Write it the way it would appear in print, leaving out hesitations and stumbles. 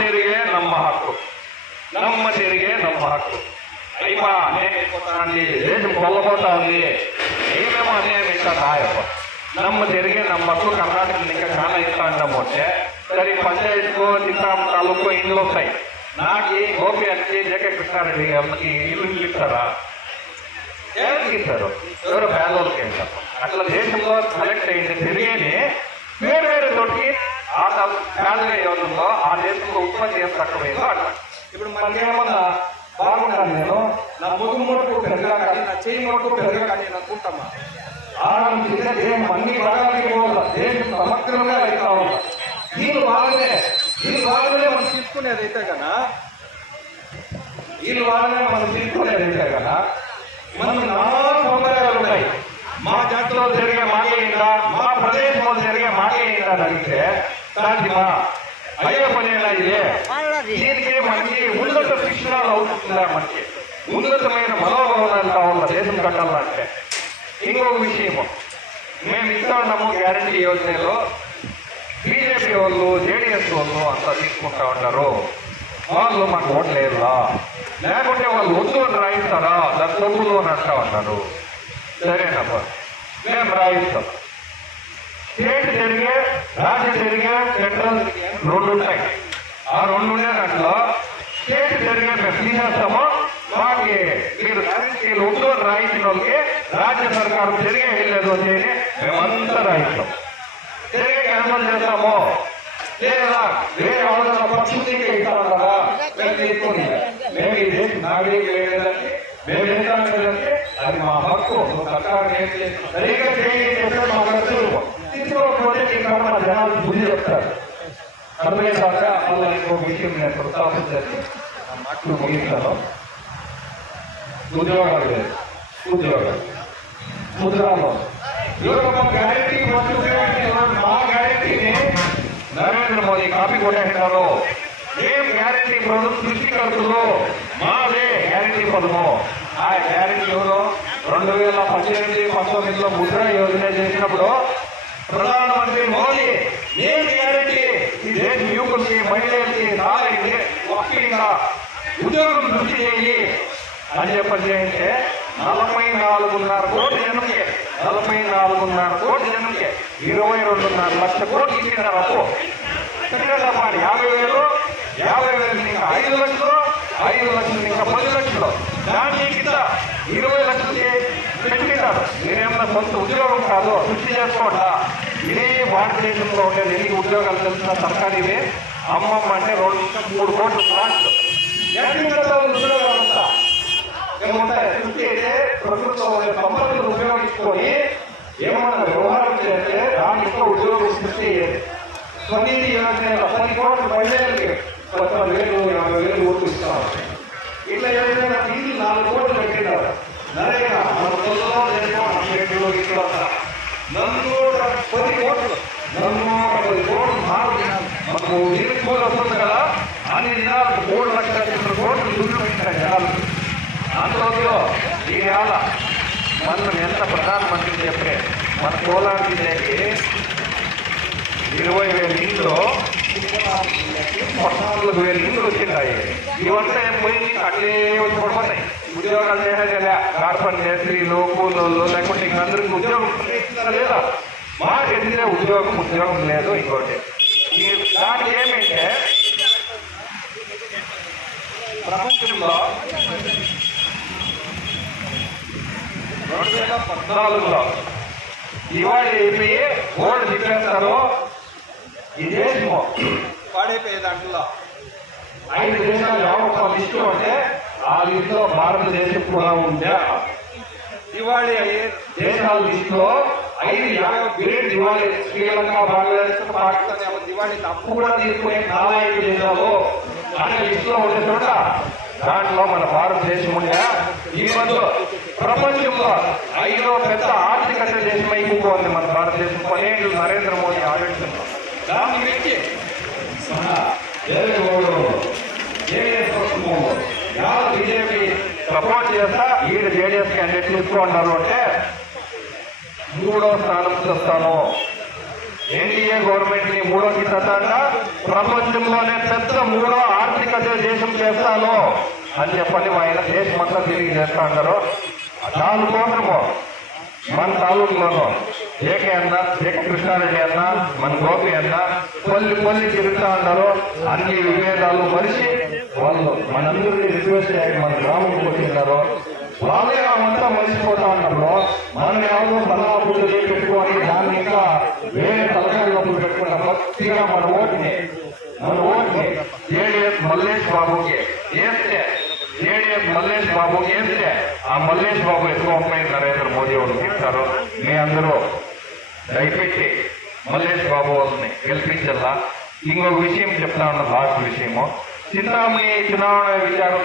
ತೆರಿಗೆ ನಮ್ಮ ಹಕ್ಕು, ನಮ್ಮ ತೆರಿಗೆ ನಮ್ಮ హక్కు. అయిపో అన్యాయం అయిపోతానండి, దేశం కొల్లబోతా ఉంది, ఏమేమో అన్యాయం అవుతాయప్ప. ನಮ್ಮ ತೆರಿಗೆ ನಮ್ಮ ಹಕ್ಕು ಕರ್ನಾಟಕದಲ್ಲಿ ఇంకా చాలా ఇస్తా అంటామంటే సరే పంచాయత్కు నిజాం తాలూకు ఇండ్లు వస్తాయి. నాకు గోపి అచ్చి జగన్ కృష్ణారెడ్డి గారికి ఇల్లు ఇస్తారా? ఎవరికి ఇస్తారు? ఎవరో పేదోళ్ళకి వెళ్తారు. అట్లా దేశంలో కలెక్ట్ అయింది తిరిగేది వేరు వేరే తోటికి ఆ పేదగా ఎవరిలో ఆ దేశంలో ఉత్పత్తి ఏం తక్కువైందో అట్లా. ఇప్పుడు మనకేమన్నా బాగుంటాను నేను, నా ముగ్గు మొరకు పెద్దగా కానీ నా చేయి మొరకు పెద్దగా కానీ నేను అనుకుంటామా? దేశం అన్ని భాగాలకి పోవాల, దేశం సమగ్రంగా అవుతా ఉండాలి. వీళ్ళు బాగానే మనం తీసుకునేది అయితే కదా, మనం నానా సౌకర్యాలు ఉన్నాయి. మా జాతిలో జరిగే మాటేందా, మా ప్రదేశంలో జరిగే మాటేందా అని అడిగితే సాధ్యమా? అయ్యే పనేనా ఇదే? దీనికి మనకి ఉన్నత శిక్షణాలు అవుతుందా? మనకి ఉన్నతమైన మనోభావనాలు కావాల దేశం కట్టాలంటే. ఇంకొక విషయము, మేము ఇస్తా ఉన్నాము గ్యారంటీ యోజనలో బీజేపీ వాళ్ళు జేడీఎస్ వాళ్ళు అంతా తీసుకుంటా ఉంటారు. వాళ్ళు మాకు ఓట్లేరులా, లేకుంటే వాళ్ళు వద్దు అని రాయిస్తారా, దాని తప్పులు అని అంటా ఉంటారు. సరేనమ్మా, మేము రాయిస్తాం. స్టేట్ జరిగే, రాజ్య జరిగే, సెంట్రల్ రెండు ఉంటాయి. ఆ రెండు ఉండే దాంట్లో స్టేట్ జరిగే మేము తీసేస్తాము. మాకి మీరు గ్యారంటీలు వద్దు అని రాయించిన వాళ్ళకి రాజ్య సర్కారు జరిగే వెళ్ళలేదు అని మేమంతా రాయిస్తాం. జరిగే క్యాన్సల్ చేస్తాము, లేదా వేరే అవసరం పక్షులకి ఇస్తాం కదా, మేము తీసుకుని మేము ఈ దేశం నాగరిక లేదంటే మేము ఏంటంటే అది మా హక్కు. సర్కారు సరిగ్గా తీసుకోకపోతే మా జనాలు బుద్ధి చెప్తారు. అర్థమయ్యేదాక మళ్ళీ ఇంకో విషయం నేను ప్రస్తావించాలి, నా మాటలు ముగిస్తాను. ఉద్యోగాలు లేదు, ముద్రాలో గ్యారెంటీ మా గ్యారెంటీని నరేంద్ర మోదీ కాపీ కొట్టేసినారు. ఏం గ్యారెంటీ పదం సృష్టికర్తలు, మాదే గ్యారెంటీ పదము. ఆ గ్యారెంటీ ఎవరు? 2018-19లో ముద్ర యోజన చేసినప్పుడు ప్రధానమంత్రి మోదీ ఏం గ్యారెంటీ ఈ దేశ యువకులకి, మహిళలకి, నాయకులకి ఒక్కటిగా ఉద్యోగం సృష్టి చేయి అని చెప్పండి అంటే 44.5 కోట్ల జనంకే 22.5 లక్షల కోట్లు ఇచ్చినారు అప్పు. 50,000 ఇంకా 5 లక్షలు, 5 లక్షలు ఇంకా 10 లక్షలు, దాన్ని కింద 20 లక్షలకి పెట్టినారు. మీరేమన్నా కొంత ఉద్యోగం కాదు సృష్టి చేసుకోండా? ఇదే భారతదేశంలో ఉండేది ఎన్ని ఉద్యోగాలు తెలిసిన సర్కారు ఇవే. అమ్మమ్మ అంటే 2-3 కోట్ల ప్లాట్లు ఉద్యోగాలు అంతా ఏముంటాయి సృష్టి అయితే ప్రభుత్వం సంపదలు ఉపయోగించుకొని ఏమన్నా వ్యవహారం చేస్తే దాంట్లో ఉద్యోగం సృష్టి అయ్యేది. స్వనిధి యోజన 10 కోట్ల మహిళలకి 10,000-50,000 ఓట్లు ఇస్తాం. ఇట్లా ఏదైనా తీసి 4 కోట్లు పెట్టినారు. నరేగా మన పొద్దులో ఇట్లా నన్ను 10 కోట్లు మనకు నీరు కోలు వస్తుంది కదా, అన్ని దినాలు 3,00,000 కోట్లు దుడ్లు పెట్టినాయి జనాలు. అందులో ఈవేళ మనం ఎంత ప్రధానమంత్రి చెప్పే మన కోలార్ జిల్లాకి 20,000 ఇంట్లో 14,000 ఇండ్లు వచ్చింటాయి. ఇవంతా ఏం పోయింది, అట్లే వచ్చి పడిపోతాయి. ఉద్యోగాలు చేసేదిలే, కార్పొరేట్ మేస్త్రీలు, కూలోళ్ళు, లేకుంటే ఇంకందరికి ఉద్యోగం లేదా? మాకు ఎదిగే ఉద్యోగం లేదు. ఇంకోటి దానికి ఏమంటే ప్రపంచంలో 2014లో దివాళీ అయిపోయి ఓల్డ్ తిప్పేస్తారు. ఈ దేశము పాడైపోయే దాంట్లో 5 దేశాలు ఎవరొక్క లిస్టు అంటే ఆ లిస్టులో భారతదేశం కూడా ఉంటే దివాళీ అయ్యే దేశాల లిస్టులో 5 గ్రేట్ దివాళీ, శ్రీలంక, బంగ్లాదేశ్, పాకిస్తాన్ దివాళీ అప్పు కూడా తీసుకునే 4 దేశాలు అనే లిస్టులో ఉండే చోట దాంట్లో మన భారతదేశం ఉండే. ఈ మధ్య ప్రపంచంలో 5వ పెద్ద ఆర్థిక దేశం అయిపోయింది మన భారతదేశం 12 నరేంద్ర మోదీ ఆలోచనలో. దాన్ని వ్యక్తి బీజేపీ సపోర్ట్ చేస్తా ఈడు జేడీఎస్ క్యాండిడేట్ తీసుకుంటారు అంటే 3వ స్థానం తెస్తాను. ఎన్డీఏ గవర్నమెంట్ ని మూడోకి సతంగా ప్రపంచంలోనే పెద్ద మూడో ఆర్థిక దేశం చేస్తాను అని చెప్పని ఆయన దేశమంతా తిరిగి చేస్తా ఉంటారు. దానికోసము మన తాలూకులోనూ ఏకే అన్న, ఏక కృష్ణారెడ్డి అన్న, మన గోపి అన్న పల్లి తిరుగుతా ఉన్నారు. అన్ని విభేదాలు మరిచి వాళ్ళు మనందరినీ రిక్వెస్ట్ చేయాలి, మన గ్రామంకి వచ్చిన్నారు. వాళ్ళే అంతా మరిచిపోతా ఉన్నప్పుడు మనం ఎవరో బలాపులు పెట్టుకొని దాన్ని ఇంకా వేరే తలకాయ లోపల పెట్టుకున్న భక్తిగా మన ఓటుని జేడీఎస్ మల్లేష్ బాబుకి వేస్తే, జేడీఎస్ మల్లేష్ బాబుకి వేస్తే ఆ మల్లేష్ బాబు ఎక్కువ నరేంద్ర మోదీ వాళ్ళు ఇస్తారు. మీ అందరూ దయపెట్టి మల్లేష్ బాబు వాళ్ళని గెలిపించాలా. ఇంకొక విషయం చెప్తా ఉన్న లాస్ట్ విషయము, చింతామణి చुनाव విచారం